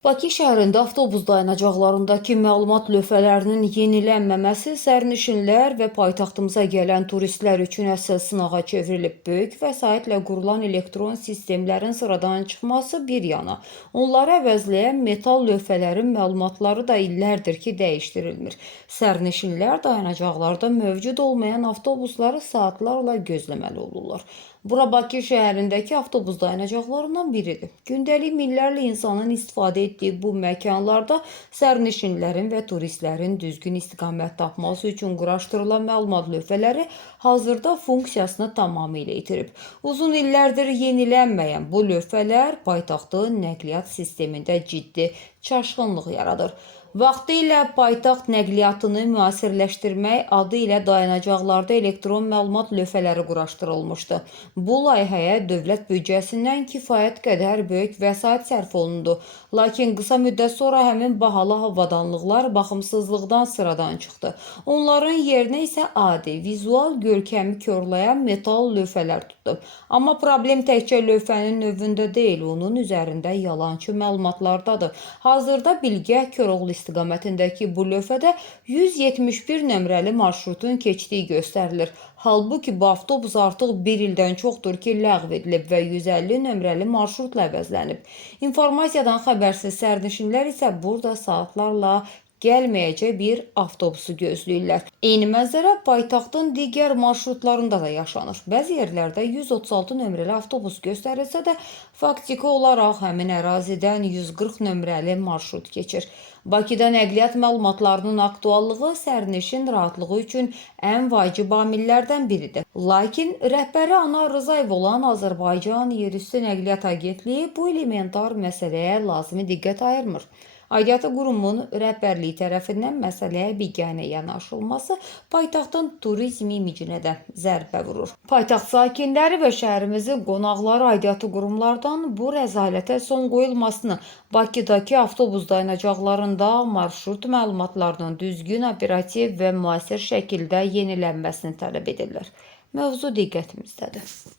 Bakı şəhərində avtobus dayanacaqlarındakı məlumat lövhələrinin yenilənməməsi sərnişinlər və paytaxtımıza gələn turistlər üçün əsas sınağa çevrilib. Böyük vəsaitlə qurulan elektron sistemlərin sıradan çıxması bir yana, onları əvəzləyən metal lövhələrin məlumatları da illərdir ki, dəyişdirilmir. Sərnişinlər dayanacaqlarda mövcud olmayan avtobusları saatlarla gözləməli olurlar. Bura Bakı şəhərindəki avtobus dayanacaqlarından biridir. Gündəlik minlərlə insanın istifadə etdiyi bu məkanlarda sərnişinlərin və turistlərin düzgün istiqamət tapması üçün quraşdırılan məlumat lövhələri hazırda funksiyasını tamamilə itirib. Uzun illərdir yenilənməyən bu lövhələr paytaxtın nəqliyyat sistemində ciddi çaşqınlıq yaradır. Vaxtilə paytaxt nəqliyyatını müasirləşdirmək adı ilə dayanacaqlarda elektron məlumat lövhələri quraşdırılmışdı. Bu layihəyə dövlət büdcəsindən kifayət qədər böyük vəsait sərf olundu. Lakin qısa müddət sonra həmin bahalı avadanlıqlar baxımsızlıqdan sıradan çıxdı. Onların yerinə isə adi, vizual görkəmi korlayan metal lövhələr tutdu. Amma problem təkcə lövhənin növündə deyil, onun üzərində yalançı məlumatlardadır. Hazırda Bilgə Koroğlu istiqamətindəki bu lövhədə 171 nömrəli marşrutun keçdiyi göstərilir. Halbuki bu avtobus artıq bir ildən çoxdur ki, ləğv edilib və 150 nömrəli marşrutla əvəzlənib. İnformasiyadan xəbərsiz sərnişinlər isə burada saatlarla gəlməyəcək bir avtobusu gözləyirlər. Eyni mənzərə paytaxtın digər marşrutlarında da yaşanır. Bəzi yerlərdə 136 nömrəli avtobus göstərilsə də, faktiki olaraq həmin ərazidən 140 nömrəli marşrut keçir. Bakıda nəqliyyat məlumatlarının aktuallığı sərnişin rahatlığı üçün ən vacib amillərdən biridir. Lakin rəhbəri Anar Rızayev olan Azərbaycan Yerüstü Nəqliyyat Agentliyi bu elementar məsələyə lazımi diqqət ayırmır. Aidiyyatı qurumun rəhbərliyi tərəfindən məsələyə biganə yanaşılması paytaxtın turizm imicinə də zərbə vurur. Paytaxt sakinləri və şəhərimizin qonaqları aidiyyatı qurumlardan bu rəzalətə son qoyulmasını, Bakıdakı avtobus dayanacaqlarında marşrut məlumatlarının düzgün, operativ və müasir şəkildə yenilənməsini tələb edirlər. Mövzu diqqətimizdədir.